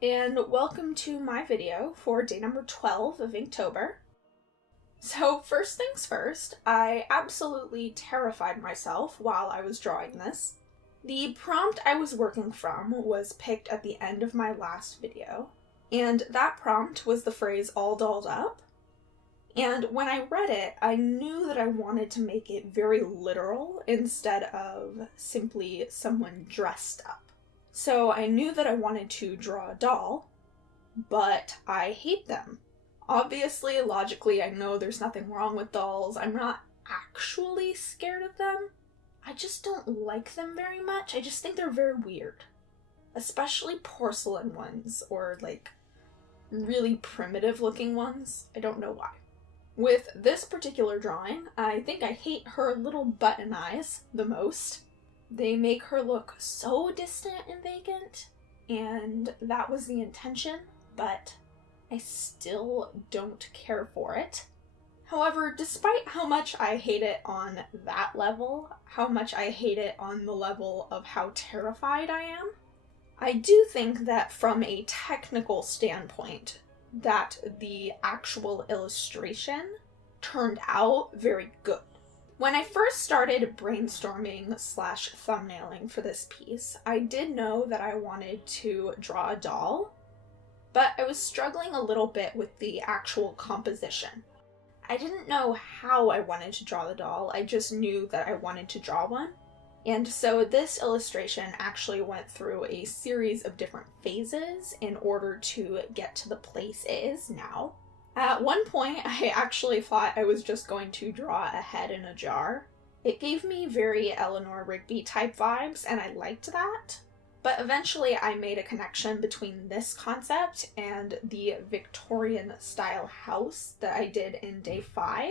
and welcome to my video for day number 12 of Inktober. So first things first, I absolutely terrified myself while I was drawing this. The prompt I was working from was picked at the end of my last video, and that prompt was the phrase "all dolled up." And when I read it, I knew that I wanted to make it very literal instead of simply someone dressed up. So I knew that I wanted to draw a doll, but I hate them. Obviously, logically, I know there's nothing wrong with dolls. I'm not actually scared of them. I just don't like them very much. I just think they're very weird. Especially porcelain ones, or like really primitive looking ones. I don't know why. With this particular drawing, I think I hate her little button eyes the most. They make her look so distant and vacant, and that was the intention, but I still don't care for it. However, despite how much I hate it on that level, how much I hate it on the level of how terrified I am, I do think that from a technical standpoint, that the actual illustration turned out very good. When I first started brainstorming / thumbnailing for this piece, I did know that I wanted to draw a doll, but I was struggling a little bit with the actual composition. I didn't know how I wanted to draw the doll, I just knew that I wanted to draw one. And so this illustration actually went through a series of different phases in order to get to the place it is now. At one point, I actually thought I was just going to draw a head in a jar. It gave me very Eleanor Rigby type vibes, and I liked that. But eventually I made a connection between this concept and the Victorian style house that I did in day 5,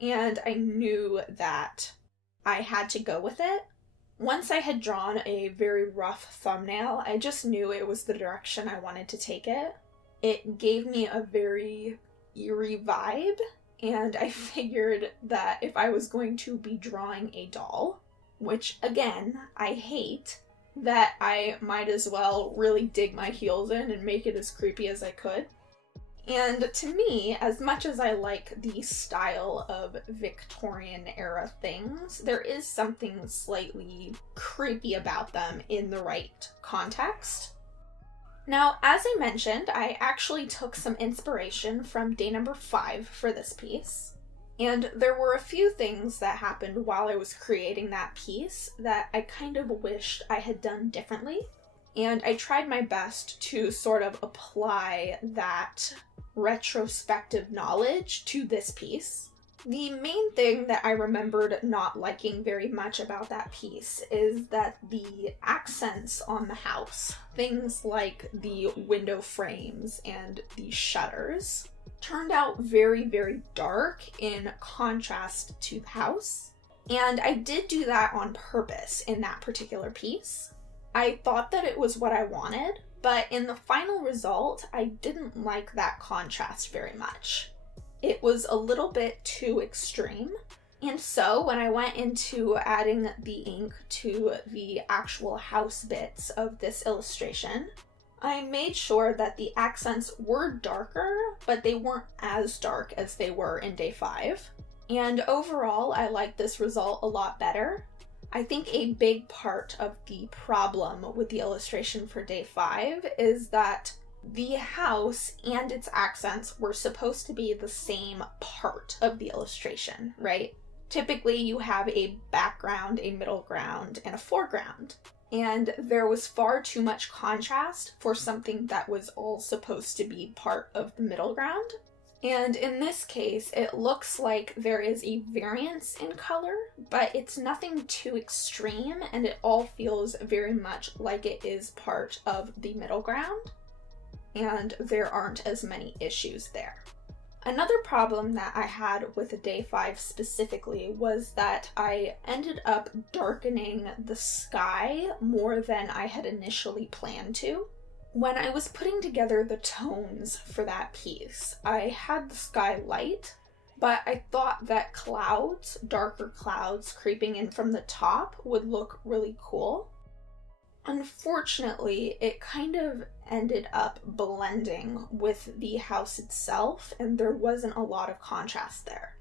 and I knew that I had to go with it. Once I had drawn a very rough thumbnail, I just knew it was the direction I wanted to take it. It gave me a very eerie vibe, and I figured that if I was going to be drawing a doll, which again, I hate, that I might as well really dig my heels in and make it as creepy as I could. And to me, as much as I like the style of Victorian era things, there is something slightly creepy about them in the right context. Now, as I mentioned, I actually took some inspiration from day number 5 for this piece. And there were a few things that happened while I was creating that piece that I kind of wished I had done differently. And I tried my best to sort of apply that retrospective knowledge to this piece. The main thing that I remembered not liking very much about that piece is that the accents on the house, things like the window frames and the shutters, turned out very, very dark in contrast to the house. And I did do that on purpose in that particular piece. I thought that it was what I wanted, but in the final result, I didn't like that contrast very much. It was a little bit too extreme. And so when I went into adding the ink to the actual house bits of this illustration, I made sure that the accents were darker, but they weren't as dark as they were in day 5. And overall, I like this result a lot better. I think a big part of the problem with the illustration for day 5 is that the house and its accents were supposed to be the same part of the illustration, right? Typically you have a background, a middle ground, and a foreground. And there was far too much contrast for something that was all supposed to be part of the middle ground. And in this case, it looks like there is a variance in color, but it's nothing too extreme, and it all feels very much like it is part of the middle ground, and there aren't as many issues there. Another problem that I had with day 5 specifically was that I ended up darkening the sky more than I had initially planned to. When I was putting together the tones for that piece, I had the sky light, but I thought that clouds, darker clouds creeping in from the top would look really cool. Unfortunately, it kind of ended up blending with the house itself, and there wasn't a lot of contrast there.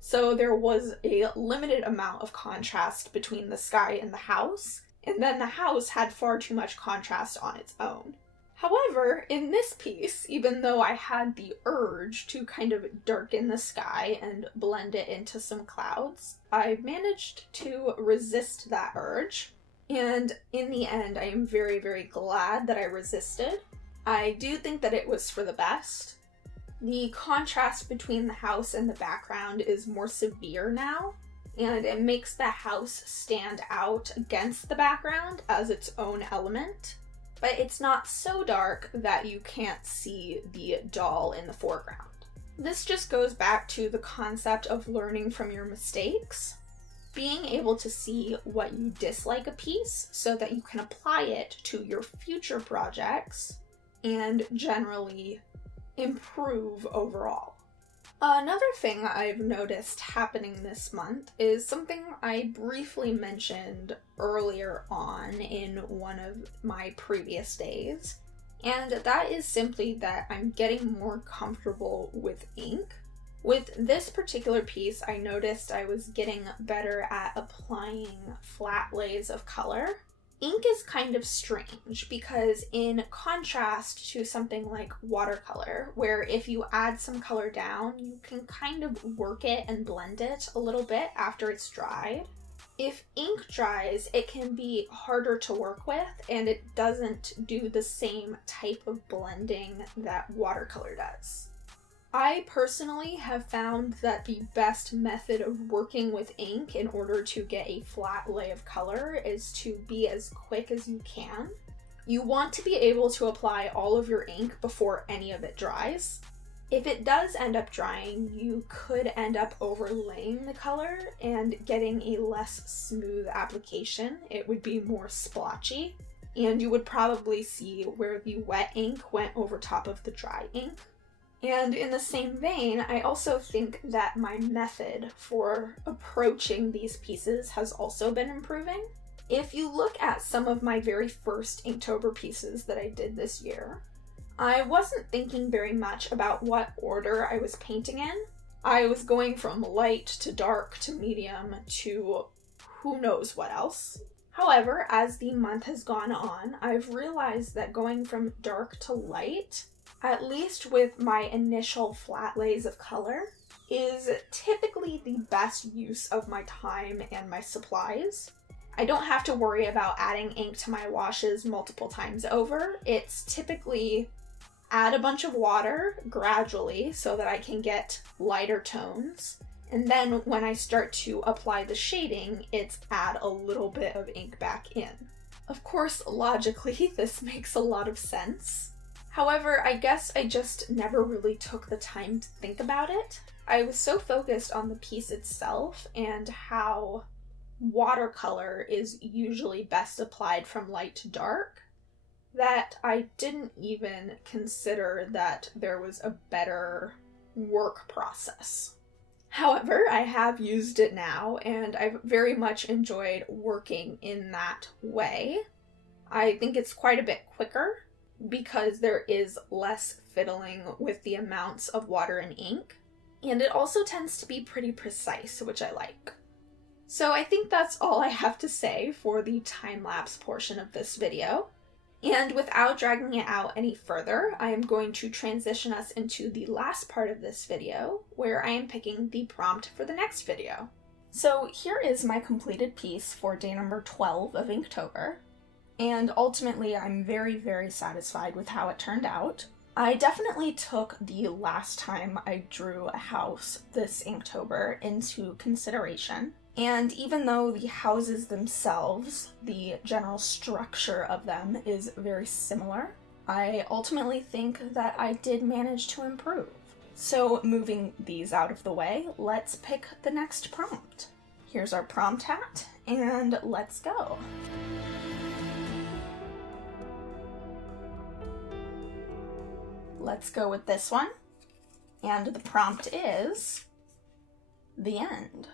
So there was a limited amount of contrast between the sky and the house, and then the house had far too much contrast on its own. However, in this piece, even though I had the urge to kind of darken the sky and blend it into some clouds, I managed to resist that urge. And in the end, I am very, very glad that I resisted. I do think that it was for the best. The contrast between the house and the background is more severe now, and it makes the house stand out against the background as its own element. But it's not so dark that you can't see the doll in the foreground. This just goes back to the concept of learning from your mistakes. Being able to see what you dislike a piece so that you can apply it to your future projects and generally improve overall. Another thing I've noticed happening this month is something I briefly mentioned earlier on in one of my previous days, and that is simply that I'm getting more comfortable with ink. With this particular piece, I noticed I was getting better at applying flat lays of color. Ink is kind of strange because in contrast to something like watercolor, where if you add some color down, you can kind of work it and blend it a little bit after it's dried. If ink dries, it can be harder to work with and it doesn't do the same type of blending that watercolor does. I personally have found that the best method of working with ink in order to get a flat lay of color is to be as quick as you can. You want to be able to apply all of your ink before any of it dries. If it does end up drying, you could end up overlaying the color and getting a less smooth application. It would be more splotchy, and you would probably see where the wet ink went over top of the dry ink. And in the same vein, I also think that my method for approaching these pieces has also been improving. If you look at some of my very first Inktober pieces that I did this year, I wasn't thinking very much about what order I was painting in. I was going from light to dark to medium to who knows what else. However, as the month has gone on, I've realized that going from dark to light, at least with my initial flat lays of color, is typically the best use of my time and my supplies. I don't have to worry about adding ink to my washes multiple times over. It's typically add a bunch of water gradually so that I can get lighter tones. And then when I start to apply the shading, it's add a little bit of ink back in. Of course, logically, this makes a lot of sense. However, I guess I just never really took the time to think about it. I was so focused on the piece itself and how watercolor is usually best applied from light to dark that I didn't even consider that there was a better work process. However, I have used it now and I've very much enjoyed working in that way. I think it's quite a bit quicker because there is less fiddling with the amounts of water and ink, and it also tends to be pretty precise, which I like. So I think that's all I have to say for the time-lapse portion of this video. And without dragging it out any further, I am going to transition us into the last part of this video, where I am picking the prompt for the next video. So here is my completed piece for day number 12 of Inktober. And ultimately, I'm very, very satisfied with how it turned out. I definitely took the last time I drew a house this Inktober into consideration. And even though the houses themselves, the general structure of them is very similar, I ultimately think that I did manage to improve. So moving these out of the way, let's pick the next prompt. Here's our prompt hat, and let's go. Let's go with this one, and the prompt is the end.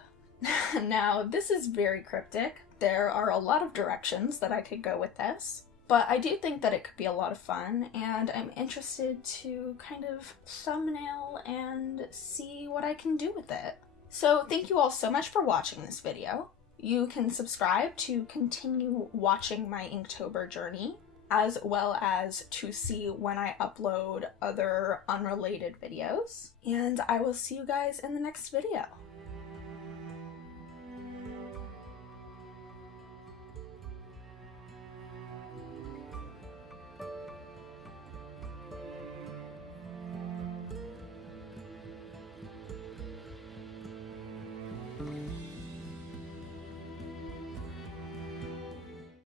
Now, this is very cryptic. There are a lot of directions that I could go with this, but I do think that it could be a lot of fun, and I'm interested to kind of thumbnail and see what I can do with it. So thank you all so much for watching this video. You can subscribe to continue watching my Inktober journey, as well as to see when I upload other unrelated videos. And I will see you guys in the next video.